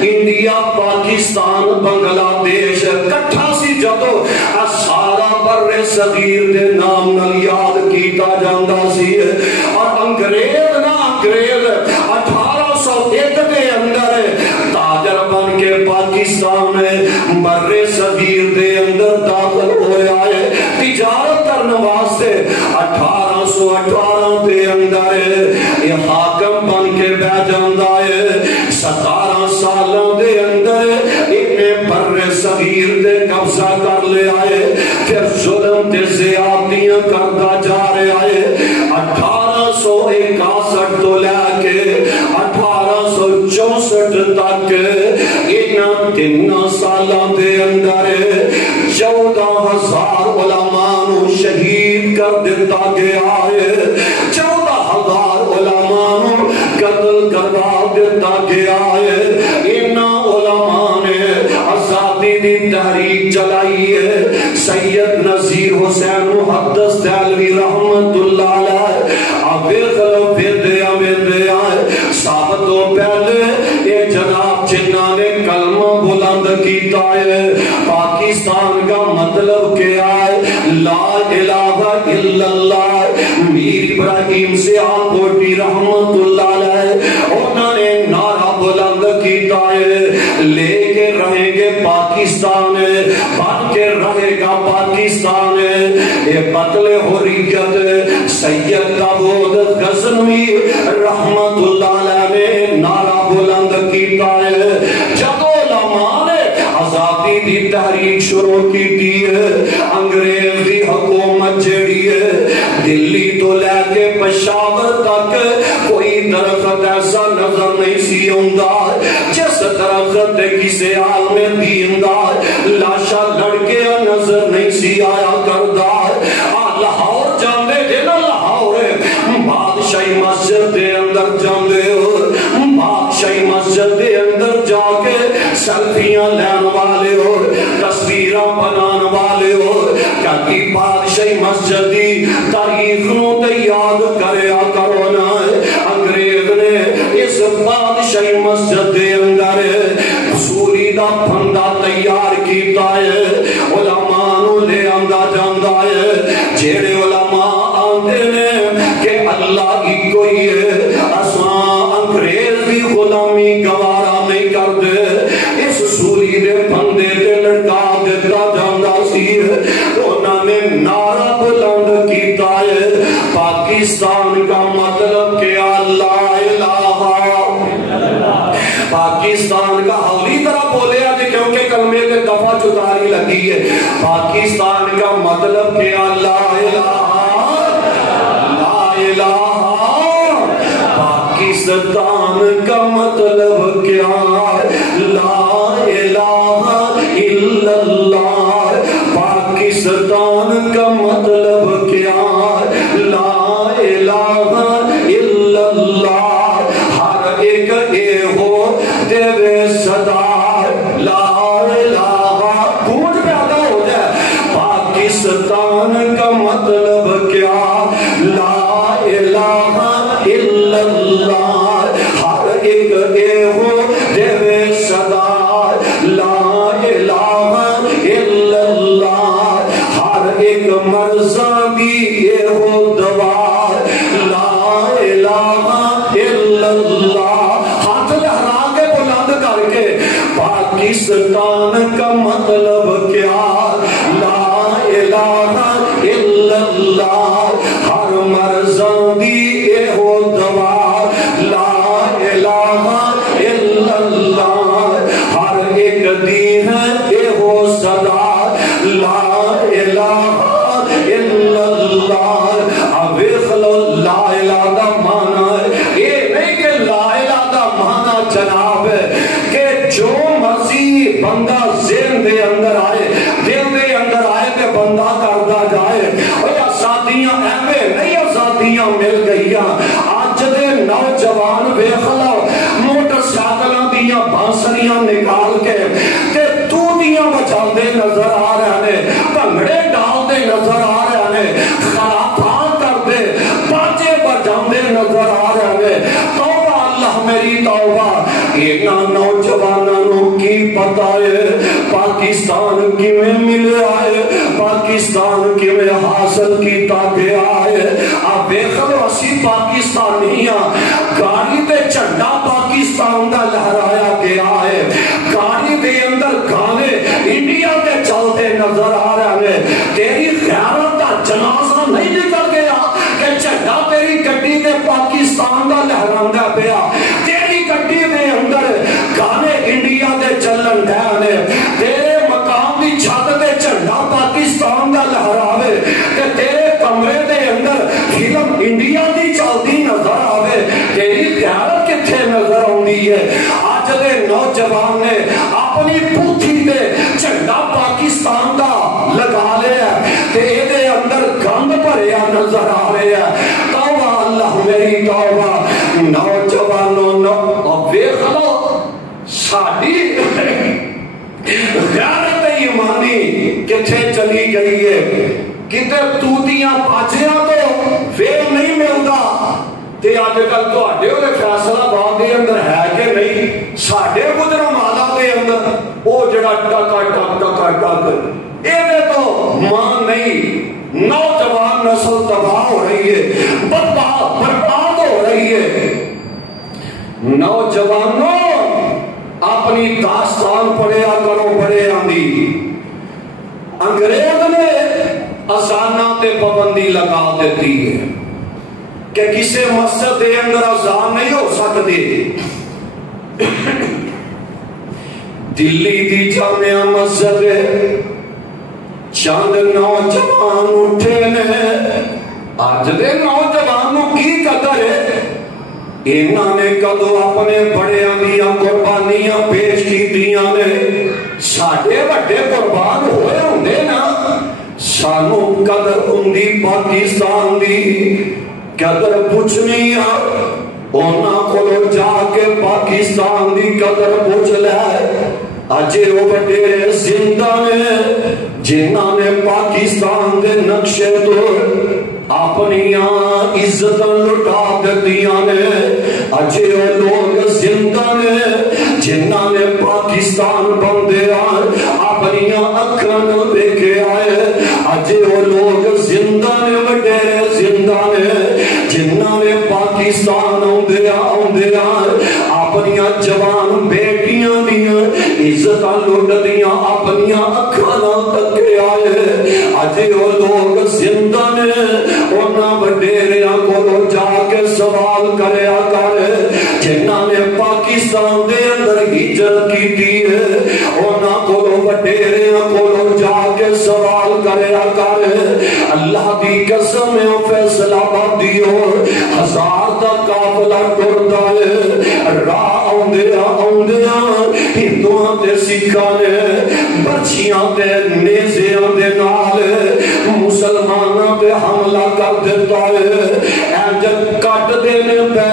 India Pakistan بنگلہ دیش کٹھا سی جدو سارا بر صغیر دے نام نال یاد کیتا جاندا سی اور انگریز 1801 دے اندر تاجر بن کے پاکستان میں بر صغیر دے اندر داخل ہویا ہے تجارت کرنے واسطے 1818 دے اندر یہ حاکم بن کے بیٹھ جاندا ہے 17 سالوں دے اندر انہیں بر صغیر دے قبضہ کر لے آئے پھر ظلم تے زیادتیاں کرتا جا رہے آئے 1861 تو لے کے 1864 تک انہاں 3 سالوں دے اندر 14,000 علماء نو شہید کر دیتا گیا ہے 14,000 علماء نو قتل کروا دیتا گیا ہے انہاں علماء نے آزادی دی تحریک چلائی ہے سید نذیر حسین محدث دہلوی رحمت اللہ علیہ ابے خلف دیا ثابت ہو پہلے یہ جناب جنہاں نے کلمہ بلند کیتا ہے پاکستان کا مطلب کیا ہے لا الہ الا اللہ میر ابراہیم سے آنکوٹی رحمت اللہ علیہ انہوں نے نعرہ بلند کیتا ہے لے کے رہیں گے پاکستان بن کے رہے گا پاکستان یہ قتل حریت سید داؤد غزنوی رحمت اللہ علیہ نے نعرہ بلند کیتا ہے جب علماء نے آزادی دی تحریک شروع کی دی ہے انگریز دی حکومت جڑی ہے دلی تو لے کے پشاور تک کوئی درخت ایسا نظر نہیں سی ہوندا جس درخت کسی عالم دین دا لاشا لڑکے نظر نہیں سی آیا کردا لاہور جاندے جے نا لاہور بادشاہی مسجد دے اندر جاندے ہو بادشاہی مسجد دے اندر جا کے سیلفیاں لین والے ہو تصویراں بنان والے ہو کہ بادشاہی مسجد دی تاریخ نو تے یاد کریا کرو نا انگریز نے اس بادشاہی مسجد دے اندر سوری دا پھندا تیار کیتا ہے علماء نو لے آندا جاندا ہے جڑے علماء آندے نے کہ اللہ ہی کوئی ہے اساں انگریز دی غلامی گوارا نہیں کردے اس سوری دے پھندے تے لٹکا دیتا جاندا سی انہاں نے نعرہ بلند کیتا ہے پاکستان کا مطلب کیا لا الہ پاکستان کا حولی طرح بولے آج کیونکہ کلمے کے دفعہ چداری لگی ہے پاکستان کا مطلب کیا لا الہ پاکستان کا مطلب کیا لا الہ الا اللہ پاکستان کا مطلب کیا لا الہ الا اللہ ہر ایک اے ہو دیوے صدا لا الہ گونج پیدا ہو جائے پاکستان کا مطلب کیا لا الہ الا اللہ ہر ایک اے ہو دیوے صدا لا الہ الا اللہ ہر ایک مرضا بھی اے ہو دوا لا الہ الا اللہ ہاتھ لہرا کے بلند کر کے پاکستان کا مطلب کیا لا الہ الا اللہ ہر مرضا بھی اے ہو دوا لا الہ الا اللہ ہر ایک دین اے ہو صدا لا الہ الا اللہ اب خلو لا الہ دا مانا ہے یہ نہیں کہ لا الہ دا مانا جناب ہے کہ جو مرضی بندہ ذہن دے اندر آئے دل دے اندر آئے تے بندہ کردا جائے اور آزادیاں ایویں نہیں آزادیاں مل گئیاں آج دے نوجوان ویکھ لو موٹر سائیکلاں دیاں بانسریاں نکال کے تے توتیاں بجاندے نظر آ رہے نے بھنگڑے ڈالدے نظر آ رہے نے خرافات کردے باجے بجاندے نظر آ رہے نے توبہ اللہ میری توبہ اینا نوجوانوں کی پتہ ہے پاکستان کی میں ملے آئے پاکستان کی میں حاصل کی تاکہ آئے آپ بیخل اسی پاکستانیاں گاڑی تے جھنڈا پاکستان دا لہرایا گیا ہے گاڑی دے اندر گانے انڈیا تے چلتے نظر آ رہے ہیں تیری غیرت دا جنازہ نہیں نکل گیا کہ جھنڈا تیری گڈی تے پاکستان دا لہراندا پیا تیری گڈی دے اندر گانے انڈیا دے چلن دے تیرے مقام دی چھت تے جھنڈا پاکستان دا لہراوے تے تیرے کمرے دے اندر فلم انڈیا دی چلتی نظر آوے تیری غیرت کتھے نظر آندی ہے آج دے نوجوان نے اپنی پوتھی تے جھنڈا پاکستان دا لگا لیا تے اے دے اندر گند بھریا نظر آ رہا ہے توبہ اللہ میری توبہ نوجوانوں نو ویکھ لو ساڈی غیرت ایمانی کتھے چلی گئی ہے کتے توتیاں پاچیاں تو فیل نہیں ملتا تے آج کل تو آڈے ہوئے فیصلہ بات دے اندر ہے کہ نہیں ساڑھے گجرہ مالا دے اندر او جڑا ٹکا ٹک ٹکا ٹک اینے تو مان نہیں نوجوان نسل تباہ ہو رہی ہے برباد ہو رہی ہے نوجوانوں اپنی داستان پڑھیا کرو بڑے آندی انگریز نے اذانہ تے پابندی لگا دیتی ہے کہ کسی مسجد دے اندر اذان نہیں ہو سکتی دلی دی جامعہ مسجد چند نوجوان اٹھے نے آج دے نوجوانوں کی قدر ہے انہاں نے کدو اپنے بڑے آندیاں قربانیاں پیش کی دیاں نے ساڑھے بڑے قربان ہوئے ہوندے نا سانو قدر ہوندی پاکستان دی قدر پوچھنی اونا کولو جا کے پاکستان دی قدر پوچھ لے اجے وہ بڑے زندہ نے جنہاں نے پاکستان دے نقشے تو اپنیاں عزت لٹا دیتیاں نے اجے وہ لوگ زندہ نے جنہاں نے پاکستان بندے آئے اپنیاں اکھن دیکھے آئے اجے وہ لوگ زندہ نے وڈیرے زندہ نے جنہاں نے پاکستان آؤندے آئے اپنیاں جوان بیٹیاں دیاں عزت لٹ دیاں اپنیاں اکھن تکے آئے اجے وہ لوگ زندہ نے انہاں وڈیریاں کو جا کے سوال کریا کر جنہاں نے پاکستان دے اندر ہجرت کی ہے انہاں کو وڈیریاں کو جا کے سوال کریا کر اللہ دی قسم ہے فیصلہ آبادیو 1000 دا قافلہ ٹردا ہے راہ آوندیاں ہندوؤں تے سکھاں نے برچیاں تے نیزیاں دے نال مسلماناں تے حملہ کر دیتا ہے انج کٹ دینے پہ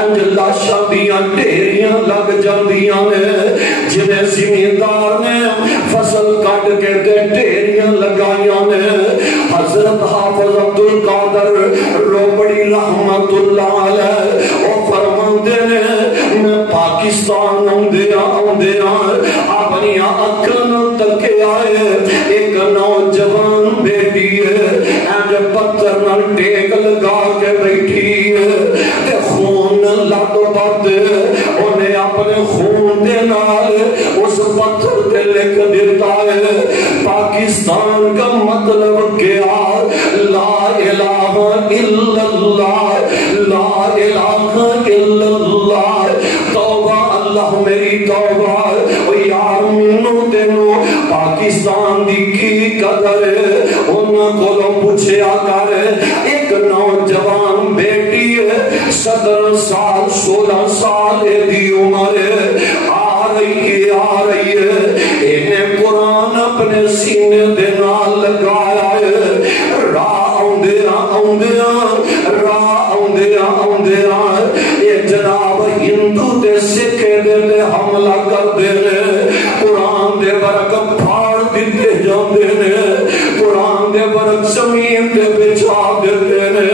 انج لاشاں دیاں ڈھیریاں لگ جاندیاں نے جنہیں زمیندار نے فصل کٹ کے تے ڈھیریاں لگائیاں نے حضرت حافظ عبدالقادر روبڑی رحمت اللہ علیہ او فرماندے نے میں پاکستان آؤندیاں اپنی اکھن تکے آئے ایک نوجوان بیٹی ہے انج پتھر نال ٹیک لگا کے بیٹھی ہے تے خون لگ پڑ انہیں اپنے خون دے نال اس پتھر تے لکھ دیتا ہے پاکستان کا مطلب کیا لا الہ الا اللہ لا الہ الا اللہ توبہ اللہ میری توبہ یار منو تینو پاکستان دی کی قدر انہاں کو پوچھیا کر ایک نوجوان بیٹی ہے 17 سال 16 سال دی عمر آ رہی ہے انہیں قرآن اپنے سینے دے نال لگایا ہے راہ آؤندیاں یہ جناب ہندو تے سکھ دے حملہ کر دے قرآن دے ورق پھاڑ دیتے جاندے نے قرآن دے ورق زمین تے بچھا دیتے نے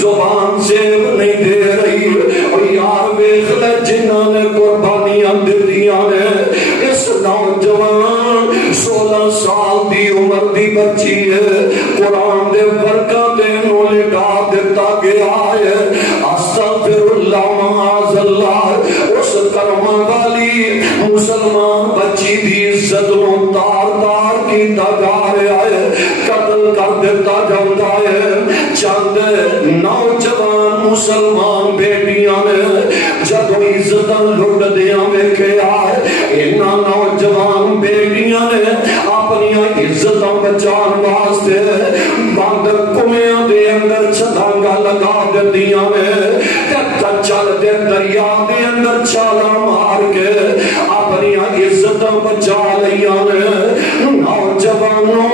زبان سے نہیں دے رہی اور یار ویکھ لے جن جنہوں نے قربانیاں دیتیاں نے. اس نوجوان 16 سال دی عمر دی بچی ہے, قرآن دے برکت نو لٹا دیتا گیا ہے. استغفر اللہ معاذ اللہ. اس کرم والی مسلمان بچی دی عزت نو تار تار کیتا جا رہا ہے, قتل کر دیتا جاتا ہے. چند نوجوان مسلمان بیٹیاں نے جدو عزت لٹ دیا ویکھیا ہے, انہاں نوجوان بیٹیاں نے اپنی عزت بچان واسطے بند کمیاں دے اندر چھلانگا لگا دیتیاں نے, چل دے دریا دے اندر چھالا مار کے اپنی عزت بچا لیاں نے. نوجوانوں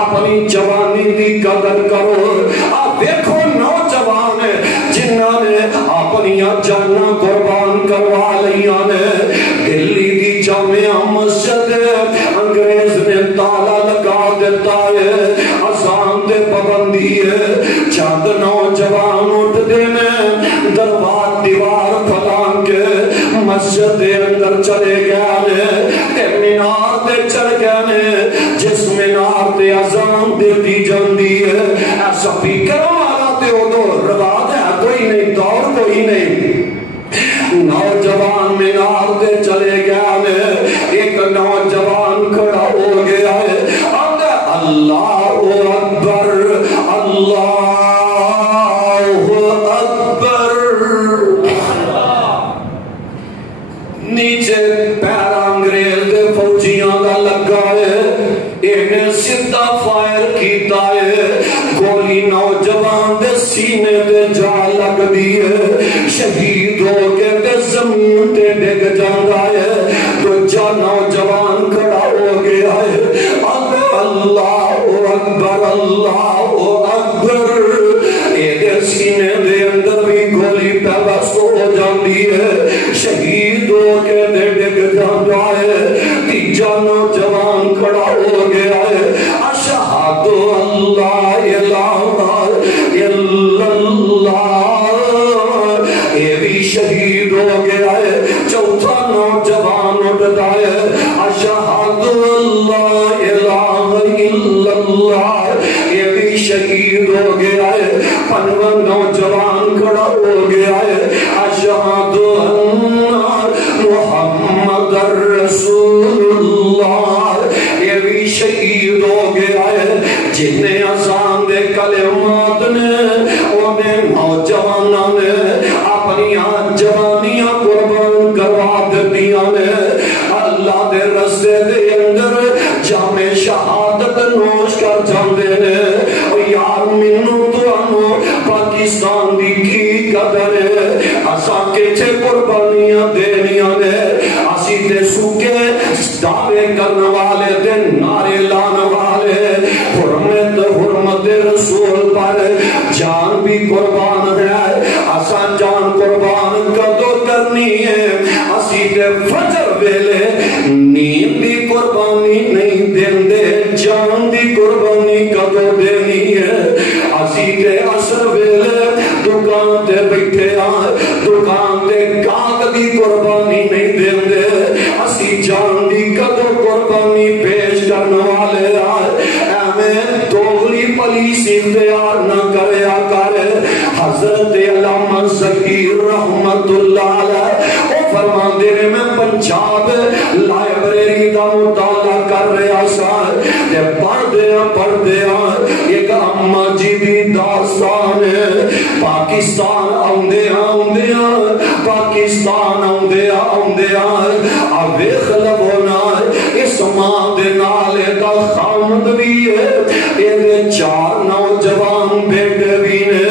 اپنی جوانی دی قدر کرو. آپ دیکھو نوجوان جنہاں نے اپنی جاناں قربان کروا لیاں نے. دلی دی جامع مسجد انگریز نے تالا لگا دیتا ہے, اذان دے پابندی ہے. چند نوجوان اٹھتے ہیں دربار دیوار پھلان کے مسجد دے اندر چلے گئے, مینار تے چڑھ گئے, جس مینار تے اذان دیتی جاندی ہے. ایسا سپیکر والا تے ادو رواج ہے کوئی نہیں, دور کوئی نہیں. نوجوان مینار تے چلے گئے, ایک نوجوان کھڑا ہو گیا ہے, اللہ اکبر اللہ اکبر. نیچے پیر انگریز دے فوجیاں دا لگا ہے, انہیں سیدھا فائر کیتا ہے, گولی نوجوان دے سینے دے جا لگ دی ہے, شہید ہو کے دے زمین تے ڈگ جاندا ہے. دوجا نوجوان کھڑا ہو گیا ہے, اللہ اکبر اللہ اکبر. ایدے سینے دے اندر بھی گولی پیوست ہو جاندی ہے, شہید ہو کے دے ڈگ جاندا ہے. تیجا نوجوان کھڑا ہو گیا ہے, اشہد اللہ الہ الا اللہ, یہ بھی شہید ہو گیا ہے. چوتھا نوجوان اٹھتا ہے, اشہد اللہ الہ الا اللہ, یہ بھی شہید ہو گیا ہے. پنجواں نوجوان کھڑا ہو گیا ہے, اشہد ان محمد رسول اللہ, یہ بھی شہید ہو گیا ہے. جتنے اذان دے کلمات نے انہیں نوجوانوں نے اپنی جوانیاں قربان کروا دیتیاں نے. اللہ دے رستے دے اندر جامع شہادت نوش کر جاندے نے. یار مینوں تانوں پاکستان دی کی قدر ہے, اساں کتھے قربانیاں دینیاں نے. اسی تے سوکے دعوے کرنے والے تے نعرے لانے والے, حرمت رسول پر جان بھی قربان ہے. اساں جان قربان کدو کرنی ہے, اسی تے فجر ویلے نیند دی قربانی نہیں دیندے, جان دی قربانی کدو دینی ہے. اسی تے عصر ویلے دکان تے بیٹھے آئے, دکان تے کاغ دی قربانی نہیں دیندے, اسی جان دی کدو قربانی پیش کرنے والے آئے. ایمیں دوغلی پلیس اختیار نہ کریا کرے. حضرت علامہ ذکیر رحمت اللہ علیہ وہ فرماندے نے, میں پنجاب لائبریری دا مطالعہ کر رہا سا, پڑھ دیا ایک اماں جی دی داستان ہے. پاکستان پاکستان ویکھ لبونا, اس ماں دے نال دا خامد بھی ہے, اے 4 نوجوان بیٹے بھی نے.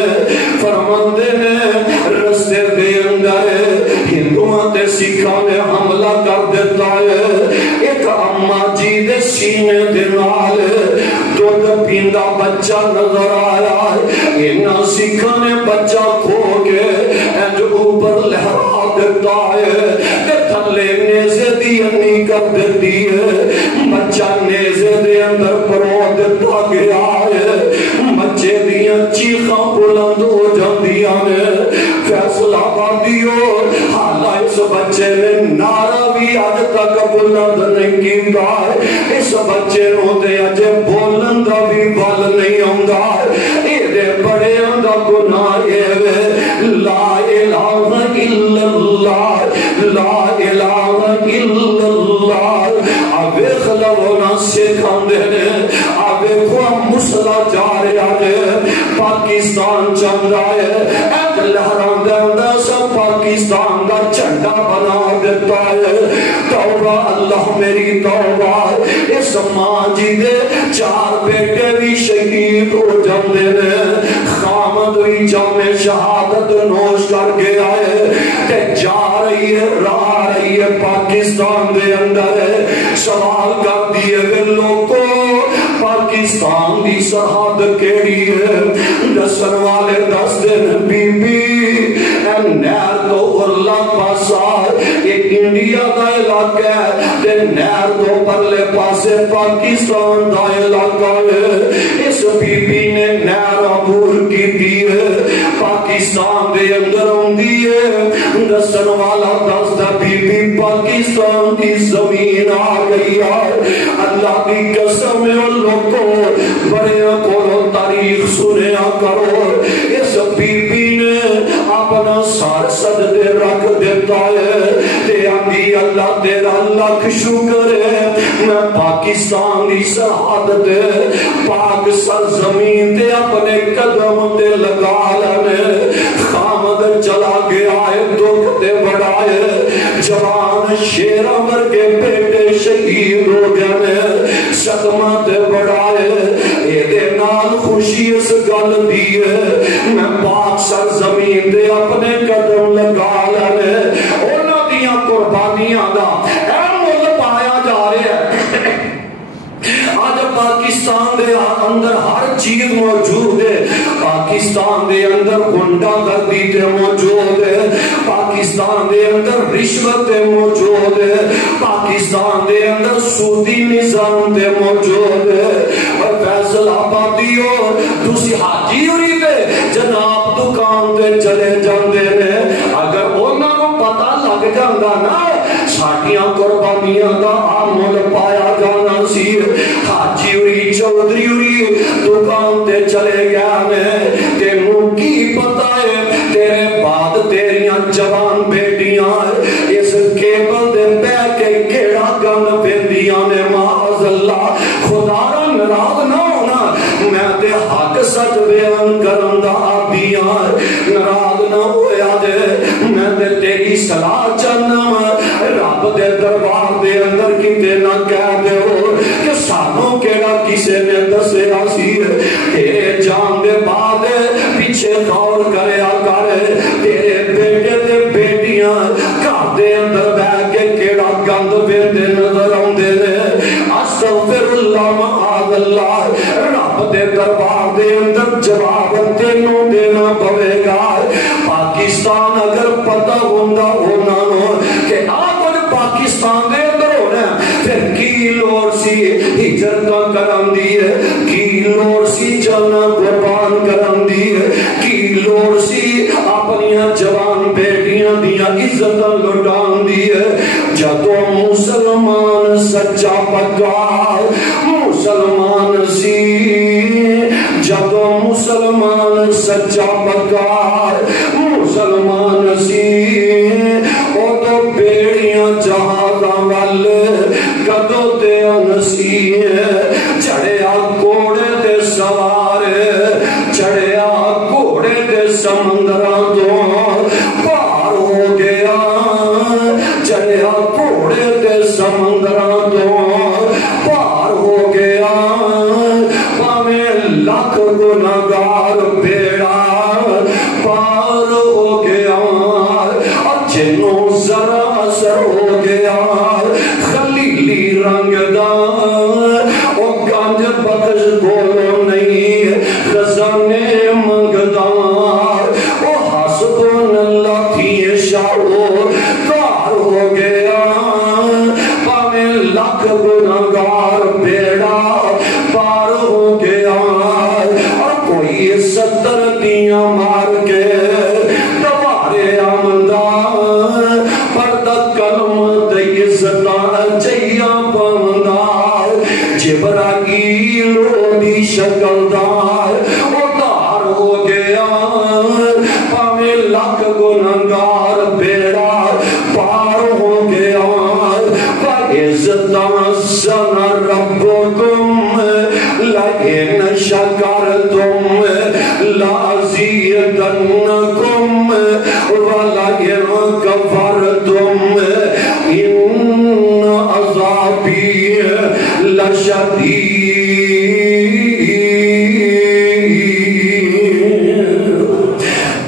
فرماندے نے رستے دے اندر ہندوؤں تے سکھاں نے حملہ کر دیتا ہے. ایک اماں جی دے سینے دے نال دودھ پیندا بچہ نظر آیا ہے. انہاں سکھاں نے بچہ کھو کے انج اوپر لہرا دیتا ہے, تے تھلے نیزے دی انی کر دیتی ہے. بچہ نیزے دے اندر پرو دیتا گیا ہے. بچے دیاں چیخاں بلند ہو جاندیاں نے. فیصلہ آبادیوں حالہ اس بچے نے نعرہ بھی آج تک بلند نہیں کیتا ہے، اس بچے نو تے اجے بولن دا بھی بل نہیں آندا، اے دے بڑے دا گناہ اے لا الہ الا اللہ، لا الہ الا اللہ۔ آوے خلونا سکھاندے نے، آوے کو مسلا جا رہا ہے، پاکستان چل رہا ہے، ایک لہران دے اندر سب پاکستان دا جھنڈا بنا دیتا ہے۔ توبہ اللہ میری توبہ، اس ماں جی دے 4 بیٹے بھی شہید ہو جاندے نے، خامد ہوئی جامع شہادت نوش کر کے آئے تے جا رہی ہے، راہ رہی ہے پاکستان دے اندر ہے۔ سوال کر دیے گئے لوگوں پاکستان دی سرحد کیڑی ہے؟ دسن والے دس دن بی بی نہر تو ارلا پاسا ایک انڈیا دا علاقہ ہے تے نہر تو پرلے پاسے پاکستان دا علاقہ ہے۔ اس بی بی نے نہر عبور کی دی ہے، پاکستان دے اندر ہوندی ہے۔ دسن والا دس دا بی بی پاکستان دی زمین آ گئی ہے۔ اللہ کی قسم ان لوگوں بڑے کو تاریخ سنیا کرو، اس بی بی نے اپنا سار سجدے رکھ دیتا ہے تے آندی اللہ تیرا لاکھ شکر ہے، میں پاکستان دی سرحد تے پاک سرزمین تے اپنے قدم تے لگا لینے۔ خامد چلا گیا ہے، دکھ تے بڑا ہے، جوان شیر عمر کے بیٹے شہید ہو گئے، صدمہ تے بڑا ہے، اے دے نال خوشی اس گل دی ہے، میں پاک سرزمین تے اپنے قدم لگا لینے۔ انہاں دیاں قربانیاں دا اے مول پایا جا رہا ہے۔ آج پاکستان دے اندر ہر چیز موجود ہے، پاکستان دے اندر گنڈا گردی تے موجود ہے، پاکستان دے اندر رشوت تے موجود ہے، پاکستان دے اندر سودی نظام تے موجود ہے۔ اور فیصل آبادی ہو تسی حاجی ہوئی تے جناب دکان تے چلے جاندے نے، اگر انہاں نوں پتہ لگ جاندا نا ساڈیاں قربانیاں دا عمل پایا جانا سی۔ حاجی ہوئی چودھری ہوئی دکان تے چلے گیا نے، تینوں کی پتہ ہے تیرے بعد تیریاں جوان بیٹیاں اس کیبل دے بہ کے کیڑا گند پیندیاں نے، معاذ اللہ خدا را ناراض نہ ہونا، میں تے حق سچ بیان کرن دا آدیاں ناراض نہ ہویا دے، میں تے تیری صلاح چاہنا رب دے دربار دے اندر کتے نہ کہہ دے ہو کہ سانوں کیڑا کسے نے دسیا سی، تیرے جان دے بعد پیچھے غور کریا کر، تیرے بیٹے دے بیٹیاں گھر دے اندر بیٹھ کے کیڑا گند پیندے نظر آندے نے، استغفر اللہ معاذ اللہ، رب دے دربار دے اندر جواب تینوں دینا پڑے گا۔ پاکستان اگر پتہ ہوندا انہاں نوں کہ پاکستان دے اندر ہونا پھر کی لوڑ سی ہجرت کرن دی ہے، کی لوڑ سی جانا قربان کرن دی ہے، کی لوڑ سی اپنیاں جوان بیٹیاں دیاں عزت لٹان دی ہے۔ جدوں مسلمان سچا پکا مسلمان سی، جدوں مسلمان سچا پکا مسلمان سی، او بیڑیاں جہازاں وال کدوں تے انسی، چڑھیا گھوڑے تے سوار، چڑھیا گھوڑے تے سمندراں تو پار ہو گیا، چڑھیا گھوڑے تے سمندراں تو پار ہو گیا، پاویں لاکھ گناہگار بیڑا پار ہو گیا، اور جنوں ذرا اثر ہو گیا خلیلی رنگ دا، او گنج بخش کولو نہیں خزانے منگدا، او حسبن اللہ تھی شاہو کار ہو گیا، پاویں لاکھ گناہگار بیڑا پار ہو گیا، اور کوئی 70 دیاں مار کے دوبارے آمدہ کفرتم ان عذابی لشدید۔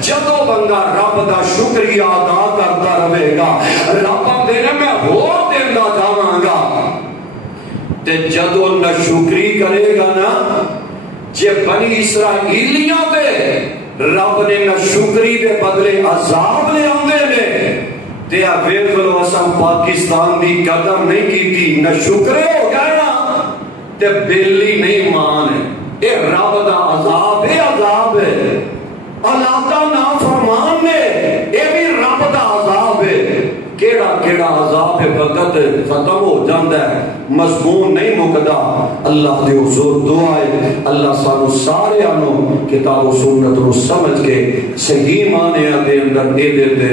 جدو بندہ رب دا شکریہ ادا کرتا رہے گا، رب دینے میں ہو دینا جاواں گا، تے جدو ناشکری کرے گا نا، جے بنی اسرائیلیاں دے رب نے ناشکری دے بدلے عذاب لے آندے نے، تے ویکھ لو اساں پاکستان دی قدر نہیں کیتی، ناشکرے ہو گئے نا تے بیلی نہیں مان ہے، اے رب دا عذاب ہے، عذاب ہے، اولادا نافرمان نے، اے بھی رب دا عذاب ہے۔ کیڑا کیڑا عذاب ہے وقت ختم ہو جاندہ ہے، مضمون نہیں مکدا۔ اللہ دے حضور دعا ہے اللہ سانو سارے آنو کتاب و سنت رو سمجھ کے صحیح معنی دے اندر دے دیتے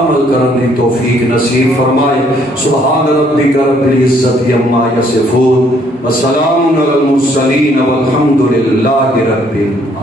عمل کرن دی توفیق نصیب فرمائے۔ سبحان ربک رب العزت عما یصفون وسلام علی المرسلین والحمد للہ رب العالمین۔